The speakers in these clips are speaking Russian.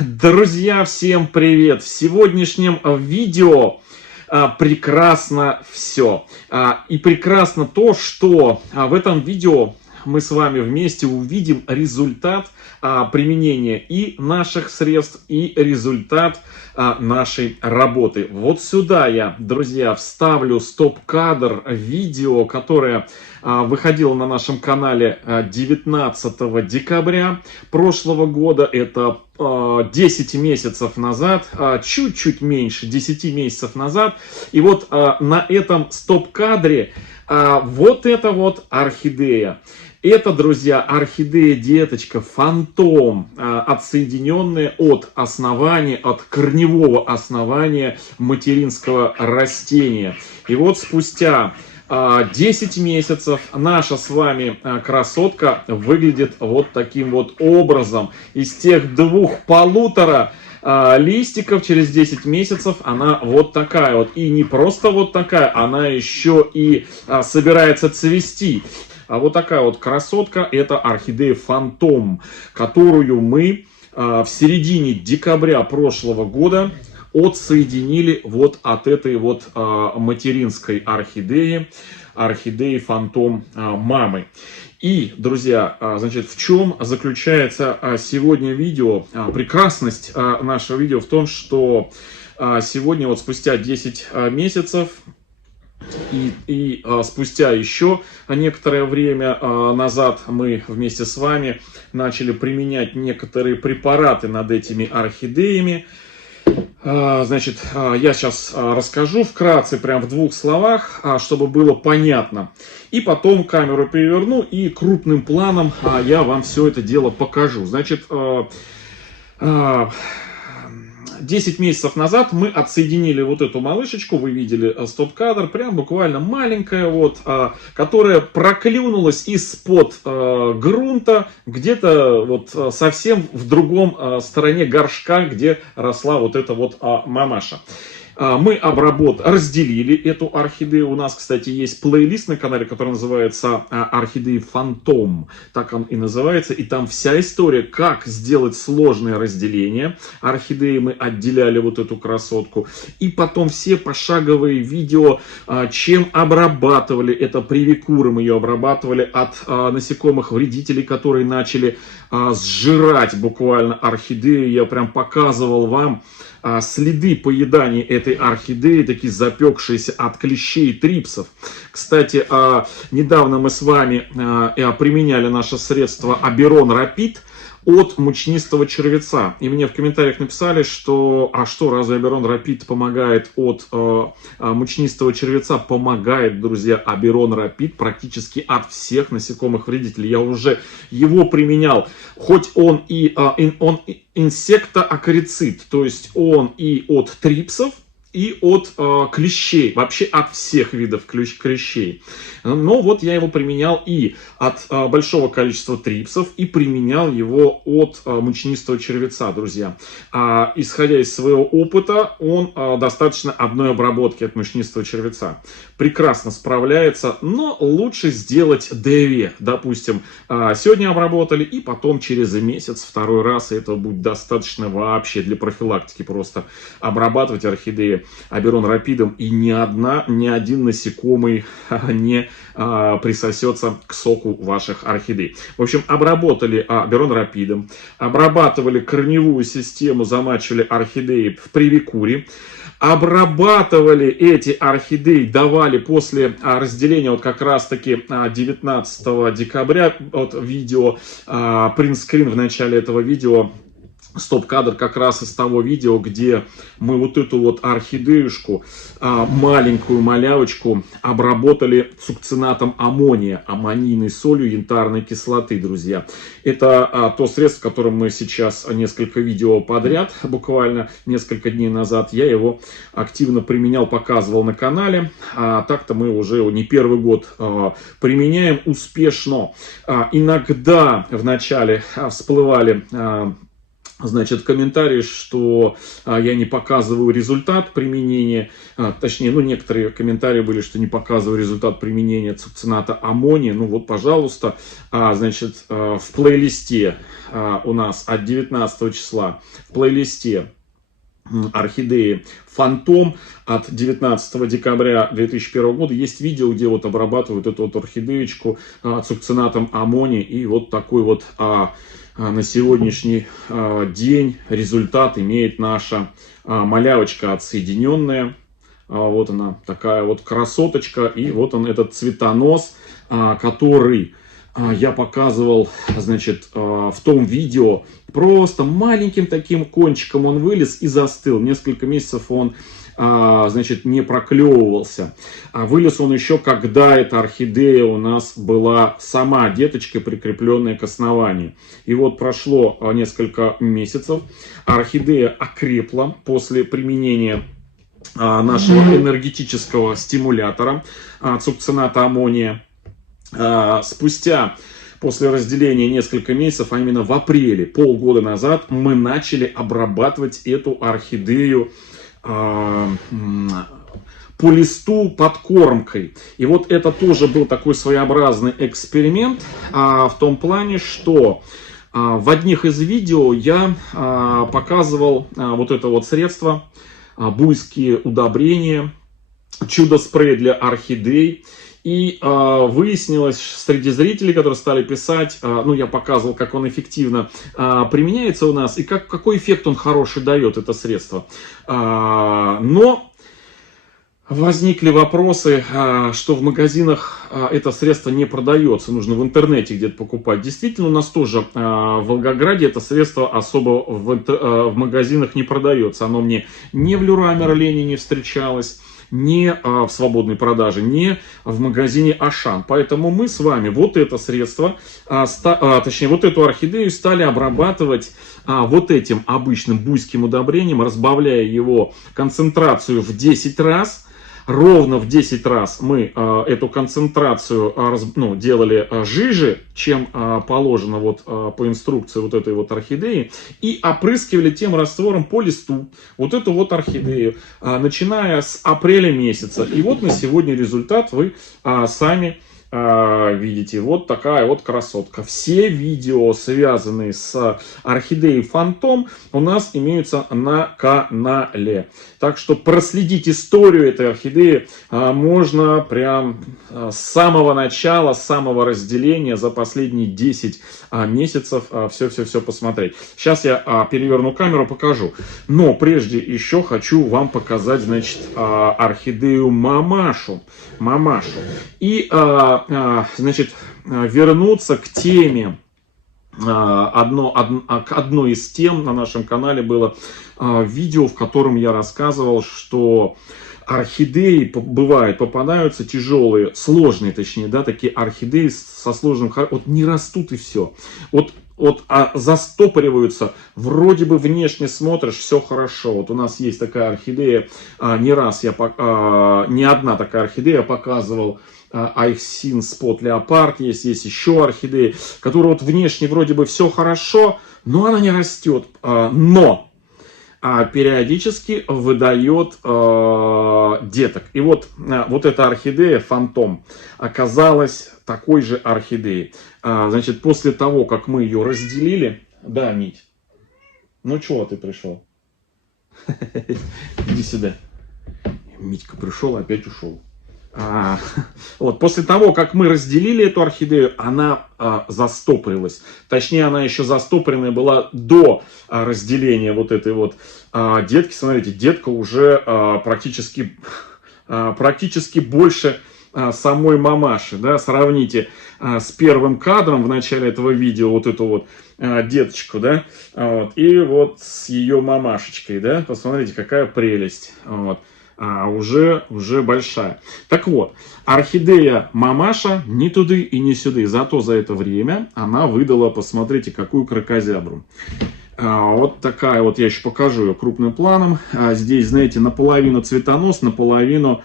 Друзья, всем привет! В сегодняшнем видео прекрасно все. И прекрасно то, что в этом видео мы с вами вместе увидим результат применения и наших средств, и результат нашей работы. Вот сюда я, друзья, вставлю стоп-кадр видео, которое выходило на нашем канале 19 декабря прошлого года. Это 10 месяцев назад, чуть-чуть меньше 10 месяцев назад. И вот на этом стоп-кадре вот эта вот орхидея. Это, друзья, орхидея-деточка Фантом, отсоединенная от основания, от корневого основания материнского растения. И вот спустя 10 месяцев наша с вами красотка выглядит вот таким вот образом. Из тех 2,5 листиков через 10 месяцев она вот такая вот. И не просто вот такая, она еще и собирается цвести. А вот такая вот красотка, это орхидея Фантом, которую мы в середине декабря прошлого года отсоединили вот от этой вот материнской орхидеи, орхидеи Фантом мамы. И, друзья, значит, в чем заключается сегодня видео? Прекрасность нашего видео в том, что сегодня вот спустя 10 месяцев и спустя еще некоторое время назад мы вместе с вами начали применять некоторые препараты над этими орхидеями. Значит, я сейчас расскажу вкратце, прям в 2 словах, чтобы было понятно. И потом камеру переверну и крупным планом я вам все это дело покажу. Значит, 10 месяцев назад мы отсоединили вот эту малышечку, вы видели стоп-кадр, прям буквально маленькая вот, которая проклюнулась из-под грунта, где-то вот совсем в другом стороне горшка, где росла вот эта вот мамаша. Мы разделили эту орхидею. У нас, кстати, есть плейлист на канале, который называется «Орхидеи Фантом». Так он и называется. И там вся история, как сделать сложное разделение орхидеи. Мы отделяли вот эту красотку. И потом все пошаговые видео, чем обрабатывали это привикуром. Ее обрабатывали от насекомых вредителей, которые начали сжирать буквально орхидею. Я прям показывал вам следы поедания этой орхидеи, такие запекшиеся от клещей и трипсов. Кстати, недавно мы с вами применяли наше средство Аберон Рапид от мучнистого червеца. И мне в комментариях написали, что разве Аберон Рапид помогает от мучнистого червеца? Помогает, друзья, Аберон Рапид практически от всех насекомых вредителей. Я уже его применял, хоть он и инсектоакарицид, то есть он и от трипсов, и от клещей, вообще от всех видов клещей. Но вот я его применял и от большого количества трипсов, и применял его от мучнистого червеца, друзья. Исходя из своего опыта, он достаточно одной обработки от мучнистого червеца. Прекрасно справляется, но лучше сделать 2. Допустим, сегодня обработали, и потом через месяц второй раз, и этого будет достаточно вообще для профилактики, просто обрабатывать орхидеи Аберон Рапидом, и ни один насекомый не присосется к соку ваших орхидей. В общем, обработали Аберон Рапидом, обрабатывали корневую систему, замачивали орхидеи в привикуре, обрабатывали эти орхидеи, давали после разделения, вот как раз таки 19 декабря, вот видео, принтскрин в начале этого видео, стоп-кадр как раз из того видео, где мы вот эту вот орхидеюшку, маленькую малявочку, обработали сукцинатом аммония, аммонийной солью янтарной кислоты, друзья. Это то средство, которым мы сейчас несколько видео подряд, буквально несколько дней назад, я его активно применял, показывал на канале. Так-то мы уже не первый год применяем успешно. Иногда в начале всплывали Значит, комментарий, что я не показываю результат применения, точнее, ну, некоторые комментарии были, что не показываю результат применения цукцината аммония. Ну, вот, пожалуйста, значит, в плейлисте у нас от 19 числа, в плейлисте орхидеи Фантом от 19 декабря 2001 года есть видео, где вот обрабатывают эту вот орхидеечку цукцинатом аммония, и вот такой вот на сегодняшний день результат имеет наша малявочка отсоединенная. Вот она, такая вот красоточка. И вот он, этот цветонос, который я показывал, значит, в том видео. Просто маленьким таким кончиком он вылез и застыл. Несколько месяцев он, значит, не проклевывался. Вылез он еще, когда эта орхидея у нас была сама деточкой, прикрепленная к основанию. И вот прошло несколько месяцев. Орхидея окрепла после применения нашего энергетического стимулятора цукцината аммония. Спустя, после разделения несколько месяцев, а именно в апреле, полгода назад, мы начали обрабатывать эту орхидею по листу подкормкой. И вот это тоже был такой своеобразный эксперимент в том плане, что в одних из видео я показывал вот это вот средство, буйские удобрения, чудо-спрей для орхидей. И выяснилось среди зрителей, которые стали писать, ну, я показывал, как он эффективно применяется у нас, и какой эффект он хороший дает, это средство. Но возникли вопросы, что в магазинах это средство не продается, нужно в интернете где-то покупать. Действительно, у нас тоже в Волгограде это средство особо в магазинах не продается. Оно мне ни в Леруа Мерлене не встречалось, не в свободной продаже, не в магазине Ашан. Поэтому мы с вами вот это средство, точнее вот эту орхидею стали обрабатывать вот этим обычным буйским удобрением, разбавляя его концентрацию в 10 раз. Ровно в 10 раз мы эту концентрацию делали жиже, чем положено вот, по инструкции вот этой вот орхидеи, и опрыскивали тем раствором по листу вот эту вот орхидею, начиная с апреля месяца. И вот на сегодня результат вы сами видите. Вот такая вот красотка. Все видео, связанные с орхидеей Фантом, у нас имеются на канале. Так что проследить историю этой орхидеи можно прям с самого начала, с самого разделения за последние 10 месяцев все все посмотреть. Сейчас я переверну камеру, покажу. Но прежде еще хочу вам показать, значит, орхидею Мамашу. И, значит, вернуться к теме. Одной из тем на нашем канале было видео, в котором я рассказывал, что орхидеи попадаются тяжелые, сложные, точнее, да, такие орхидеи со сложным характером, вот не растут и все. Застопориваются, вроде бы внешне смотришь, все хорошо. Вот у нас есть такая орхидея, не одна такая орхидея, я показывал. Айхсин Спот Леопард, есть еще орхидеи, которые вот внешне вроде бы все хорошо, но она не растет, но периодически выдает деток. И вот эта орхидея Фантом оказалась такой же орхидеей. Значит, после того, как мы ее разделили... Да, Мить, ну чего ты пришел? Иди сюда. Митька пришел, опять ушел. Вот, после того, как мы разделили эту орхидею, она застопорилась. Точнее, она еще застопоренная была до разделения вот этой вот детки. Смотрите, детка уже практически больше самой мамаши. Да? Сравните с первым кадром в начале этого видео вот эту вот деточку, да, вот, и вот с ее мамашечкой, да, посмотрите, какая прелесть, вот. Уже большая. Так вот, орхидея Мамаша ни туды и ни сюды. Зато за это время она выдала, посмотрите, какую кракозябру. Вот такая вот, я еще покажу ее крупным планом. Здесь, знаете, наполовину цветонос, наполовину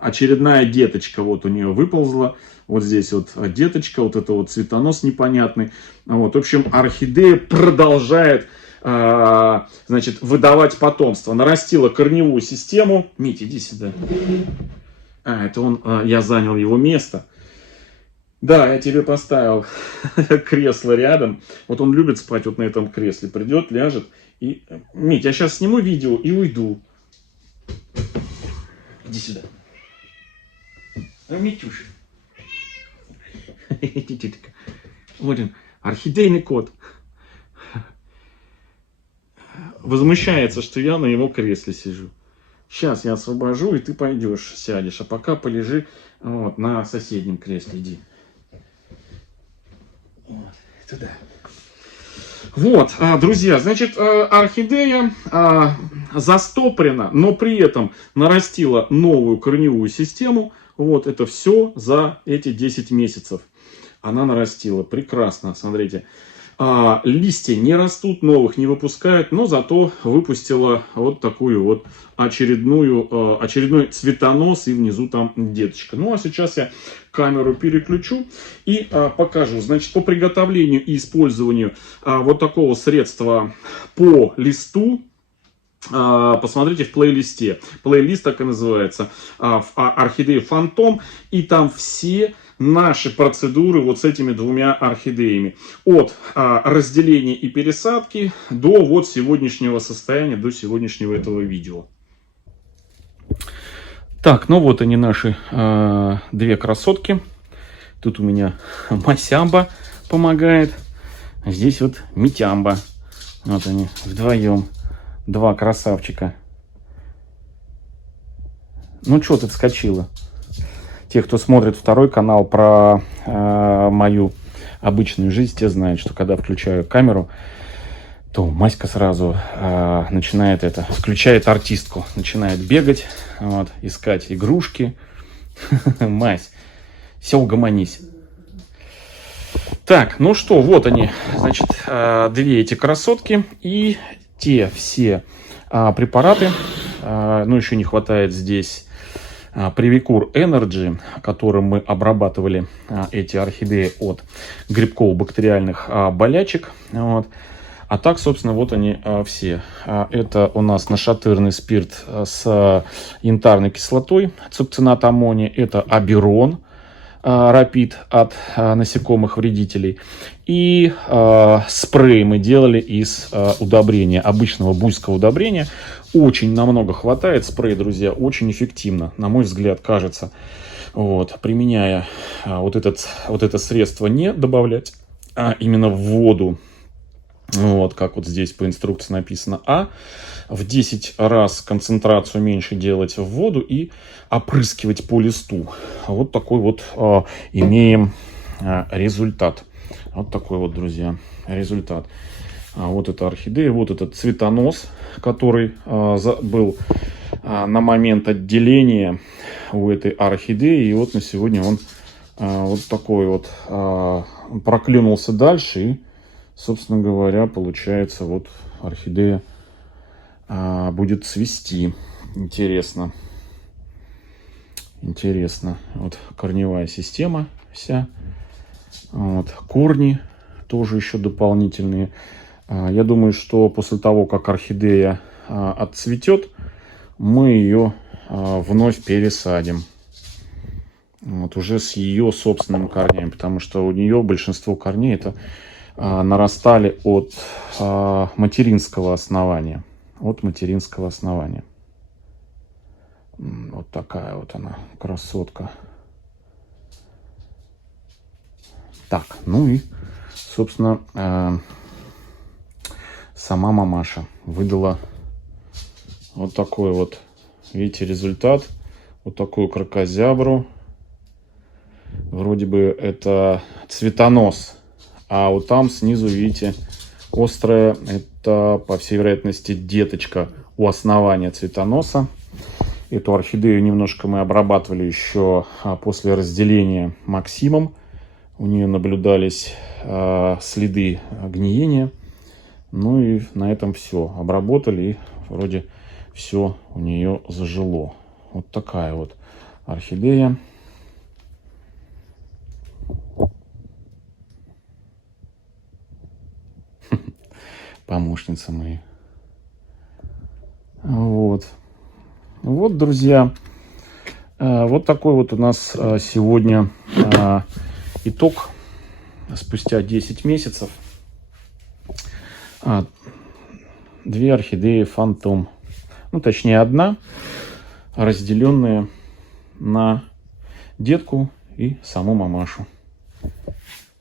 очередная деточка вот у нее выползла. Вот здесь вот деточка, вот это вот цветонос непонятный. Вот, в общем, орхидея продолжает, значит, выдавать потомство. Нарастила корневую систему. Мить, иди сюда. Это он, я занял его место. Да, я тебе поставил кресло рядом. Вот он любит спать вот на этом кресле. Придет, ляжет. И... Мить, я сейчас сниму видео и уйду. Иди сюда. Митюша. Вот он, орхидейный кот. Возмущается, что я на его кресле сижу. Сейчас я освобожу, и ты пойдешь, сядешь. А пока полежи вот, на соседнем кресле. Иди. Вот, туда. Вот, друзья, значит, орхидея застопорена, но при этом нарастила новую корневую систему. Вот, это все за эти 10 месяцев. Она нарастила. Прекрасно, смотрите. Листья не растут, новых не выпускает, но зато выпустила вот такую вот очередной цветонос, и внизу там деточка. Ну, а сейчас я камеру переключу и покажу. Значит, по приготовлению и использованию вот такого средства по листу, посмотрите в плейлисте. Плейлист так и называется. Орхидея Фантом. И там все наши процедуры вот с этими двумя орхидеями. От разделения и пересадки до вот сегодняшнего состояния, до сегодняшнего этого видео. Так, ну вот они наши две красотки. Тут у меня Масямба помогает. А здесь вот Митямба. Вот они вдвоем. Два красавчика. Ну, что ты вскочила? Те, кто смотрит второй канал про мою обычную жизнь, те знают, что когда включаю камеру, то Маська сразу начинает включает артистку, начинает бегать, вот, искать игрушки. Мась, все, угомонись. Так, ну что, вот они, значит, две эти красотки и те все препараты. Ну, еще не хватает здесь Привикур Energy, которым мы обрабатывали эти орхидеи от грибково-бактериальных болячек. Вот. А так, собственно, вот они все. Это у нас нашатырный спирт с янтарной кислотой, цукцинат аммония. Это Аберон Рапид от насекомых вредителей. И спрей мы делали из удобрения, обычного буйского удобрения. Очень намного хватает спрей, друзья, очень эффективно, на мой взгляд, кажется. Вот, применяя вот это средство не добавлять, а именно в воду. Вот, как вот здесь по инструкции написано, а в 10 раз концентрацию меньше делать в воду и опрыскивать по листу. Вот такой вот имеем результат. Вот такой вот, друзья, результат. Вот эта орхидея, вот этот цветонос, который был на момент отделения у этой орхидеи. И вот на сегодня он вот такой вот проклюнулся дальше. И, собственно говоря, получается, вот орхидея будет цвести. Интересно. Интересно. Вот корневая система вся. Вот, корни тоже еще дополнительные. Я думаю, что после того, как орхидея отцветет, мы ее вновь пересадим. Вот, уже с ее собственными корнями. Потому что у нее большинство корней это нарастали от материнского основания. От материнского основания. Вот такая вот она, красотка. Так, ну и, собственно, сама мамаша выдала вот такой вот, видите, результат. Вот такую кракозябру. Вроде бы это цветонос. А вот там снизу, видите, острая, это, по всей вероятности, деточка у основания цветоноса. Эту орхидею немножко мы обрабатывали еще после разделения Максимом. У нее наблюдались следы гниения. Ну и на этом все. Обработали, и вроде все у нее зажило. Вот такая вот орхидея. Помощница моя. Вот. Вот, друзья. Вот такой вот у нас сегодня итог спустя 10 месяцев. Две орхидеи Фантом. Ну, точнее, одна, разделенная на детку и саму мамашу.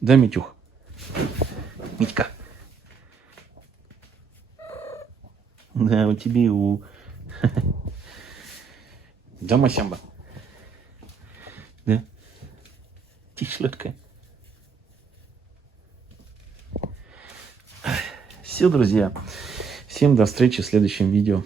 Да, Митюх? Митька. Да, у тебя у. Да, Масямба? Да? Ты сладкая. Все, друзья. Всем до встречи в следующем видео.